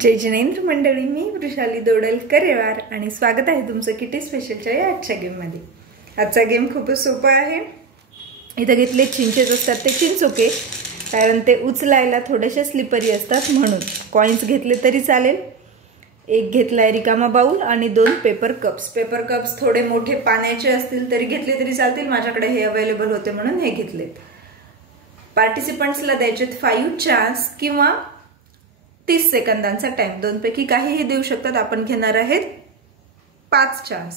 जय जिनेंद्र मंडळी, मी वृषाली दोडलकर आणि स्वागत आहे तुमचं किटी स्पेशलच्या या आजच्या गेममध्ये। आजचा गेम खूपच सोपा आहे। इथे घेतले चिंचेच असतात ते चिंचोके, कारण ते उचलायला थोडेसे स्लिपरी असतात म्हणून। कॉइन्स घेतले तरी चालेल। एक घेतलाय रिकामा बाउल आणि 2 पेपर कप्स। पेपर कप्स थोडे मोठे पाण्याचे असतील तरी घेतले तरी चालतील, माझ्याकडे हे अवेलेबल होते म्हणून हे घेतलेत। पार्टिसिपंट्सला द्यायचे 5 चान्स किंवा 30 सेकंदांचा टाइम, दोनपैकी काहीही देऊ शकतात। आपण घेणार आहेत 5 चान्स।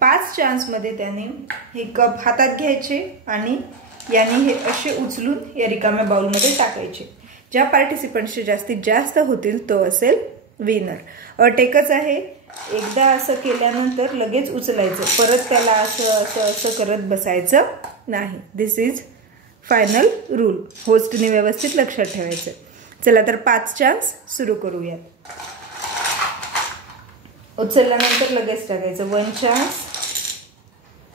5 चान्स मध्ये त्याने हे कप हातात घ्यायचे आणि याने हे असे उचलून या रिकाम्या बाउल मध्ये टाकायचे। ज्या पार्टिसिपंट्सचे जास्तीत जास्त होतील तो असेल विनर। अट एकच आहे, एकदा असं केल्यानंतर लगेच उचलायचं, परत त्याला असं करत बसायचं नाही। दिस इज फायनल रूल। होस्टने व्यवस्थित लक्षात ठेवायचं। चला तर 5 चान्स सुरू करूयात। उचलल्यानंतर लगेच टाकायचं। 1 चान्स,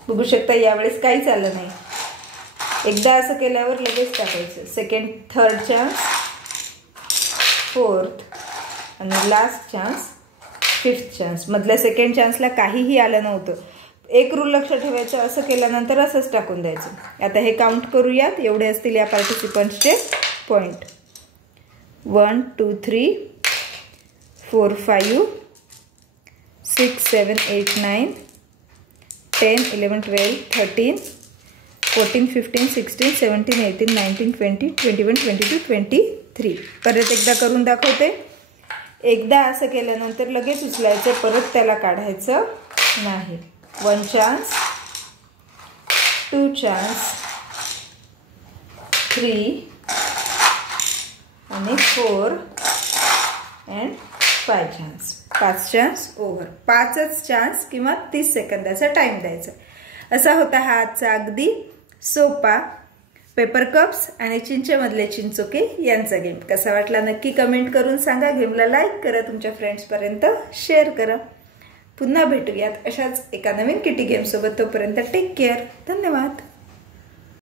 बघू शकता यावेळेस काहीच आलं नाही। एकदा असं केल्यावर लगेच टाकायचं। सेकंड, थर्ड चान्स, फोर्थ आणि लास्ट चान्स, फिफ्थ चान्स। मधल्या सेकंड चान्सला काहीही आलं नव्हतं। एक रूल लक्षात ठेवायचं, असं केल्यानंतर असंच टाकून द्यायचं। आता हे काउंट करूयात, एवढे असतील या पार्टिसिपंट्सचे पॉइंट। 1 2 3 4 5 6 7 8 9 10 11 12 13 14 15 16 17 18 19 20 21 22 23। परत एकदा करून दाखवते। एकदा असं केल्यानंतर लगेच उचलायचं, परत त्याला काढायचं नाही। 1 चान्स, 2 चान्स, 3 आणि 4 and 5 चान्स। 5 chance over. 5च चान्स किंवा 30 सेकंदाचा टाइम द्यायचा। असा होता हा आजचा अगदी सोपा पेपर कप्स आणि चिंचेमधले चिंचोके यांचा गेम। कसा वाटला नक्की कमेंट करून सांगा। गेमला लाईक करा, तुमच्या फ्रेंड्सपर्यंत शेअर करा। पुन्हा भेटूयात अशाच एका नवीन किटी गेम सोबत। तोपर्यंत टेक केअर। धन्यवाद।